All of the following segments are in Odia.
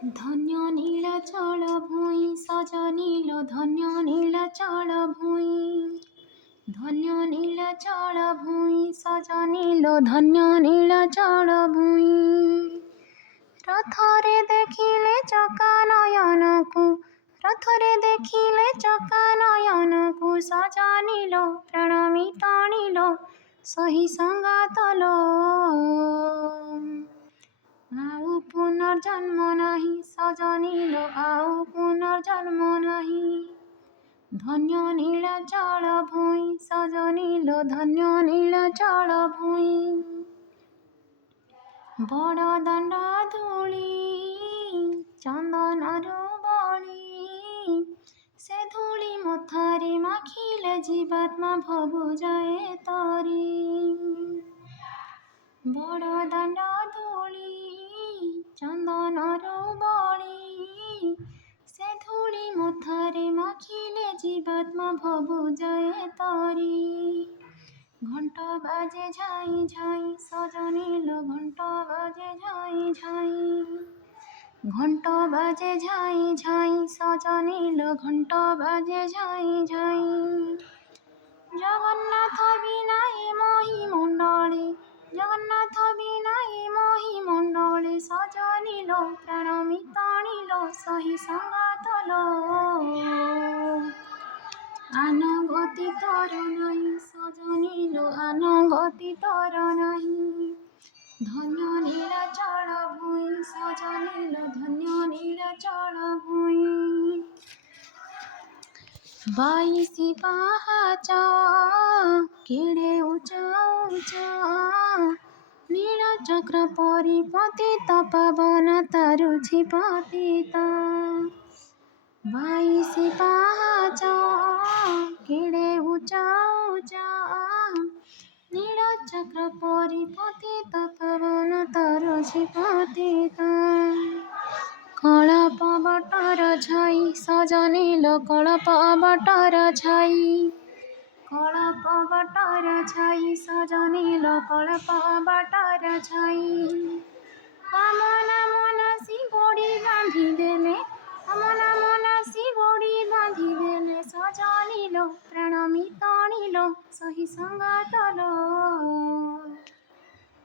ଧନ୍ୟ ନୀଳାଚଳ ଭୂଇଁ ସଜନିଲ ଧନ୍ୟ ନୀଳାଚଳ ଭୂଇଁ ଧନ୍ୟ ନୀଳାଚଳ ଭୂଇଁ ସଜନିଲ ଧନ୍ୟ ନୀଳାଚଳ ଭୂଇଁ ରଥରେ ଦେଖିଲେ ଚକା ନୟନକୁ ରଥରେ ଦେଖିଲେ ଚକା ନୟନକୁ ସଜନିଲ ପ୍ରାଣମୀ ଟାଣିଲ ସହି ସଂଗାତଲ ଆଉ ପୁନର୍ଜନ୍ମ ନାହିଁ ସଜନିଲ ଆଉ ପୁନର୍ଜନ୍ମ ନାହିଁ ଧନ୍ୟ ନୀଳାଚଳ ଭୂଇଁ ସଜନିଲ ଧନ୍ୟ ନୀଳାଚଳ ଭୂଇଁ ବଡ଼ ଦାଣ୍ଡ ଧୂଳି ଚନ୍ଦନରୁ ବଳି ସେ ଧୂଳି ମଥାରେ ମାଖିଲେ ଜୀବାତ୍ମା ଭବୁ ଯାଏ ତରି ବଡ଼ ଦାଣ୍ଡ ଧୂଳି ଚନ୍ଦନରୁ ବଳି ସେ ଧୂଳି ମଥାରେ ମାଖିଲେ ଜୀବାତ୍ମା ଭବୁ ଯାଏ ତରି ଘଣ୍ଟ ବାଜେ ଝାଇଁ ଝାଇଁ ସଜନିଲ ଘଣ୍ଟ ବାଜେ ଝାଇଁ ଝାଇଁ ଘଣ୍ଟ ବାଜେ ଝାଇଁ ଝାଇଁ ସଜନିଲ ଘଣ୍ଟ ବାଜେ ଝାଇଁ ଝାଇଁ ଜଗନ୍ନାଥ ବିନା ଏ ମହିମଣ୍ଡଳେ ଜଗନ୍ନାଥ ବିନା ଏ ମହିମଣ୍ଡଳେ ସଜନିଲ ପ୍ରାଣମୀ ଟାଣିଲ ସହି ସଂଗାତଲ ଆନଗତି ତୋର ନାହିଁ ସଜନିଲ ଆନଗତି ତୋର ନାହିଁ ଧନ୍ୟ ନୀଳାଚଳ ଭୂଇଁ ସଜନିଲ ଧନ୍ୟ ନୀଳାଚଳ ଭୂଇଁ ବାଇଶି ପାହାଚ କେଡ଼େ ଉଚ୍ଚା ଉଚ୍ଚା ନୀଳଚକ୍ର ପରି ପତିତ ପାବନ ତାରୁଛି ପତିତ ବାଇଶି ପାହାଚ କେଡ଼େ ଉଚ୍ଚା ଉଚ୍ଚା ନୀଳଚକ୍ର ପରି ପତିତ ପାବନ ତାରୁଛି ପତିତ କଳପ ବଟର ଛାଇ ସଜନିଲ କଳପ ବଟର ଛାଇ କଳପ ବଟର ଛାଇ ସଜନିଲ କଳପ ବଟର ଛାଇ କାମନା ମନାସି ଗୋଡ଼ି ବାନ୍ଧି ଦେଲେ କାମନା ମନାସି ଗୋଡ଼ି ବାନ୍ଧି ଦେଲେ ସଜନିଲ ପ୍ରାଣମୀ ଟାଣିଲ ସହି ସଂଗାତଲ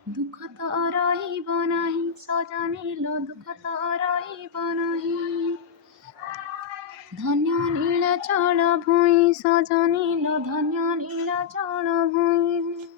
ଦୁଃଖ ତ ରହିବ ନାହିଁ ସଜନିଲ ଦୁଃଖ ତ ରହିବ ନାହିଁ ଧନ୍ୟ ନୀଳାଚଳ ଭୂଇଁ ସଜନିଲ ଧନ୍ୟ ନୀଳାଚଳ ଭୂଇଁ।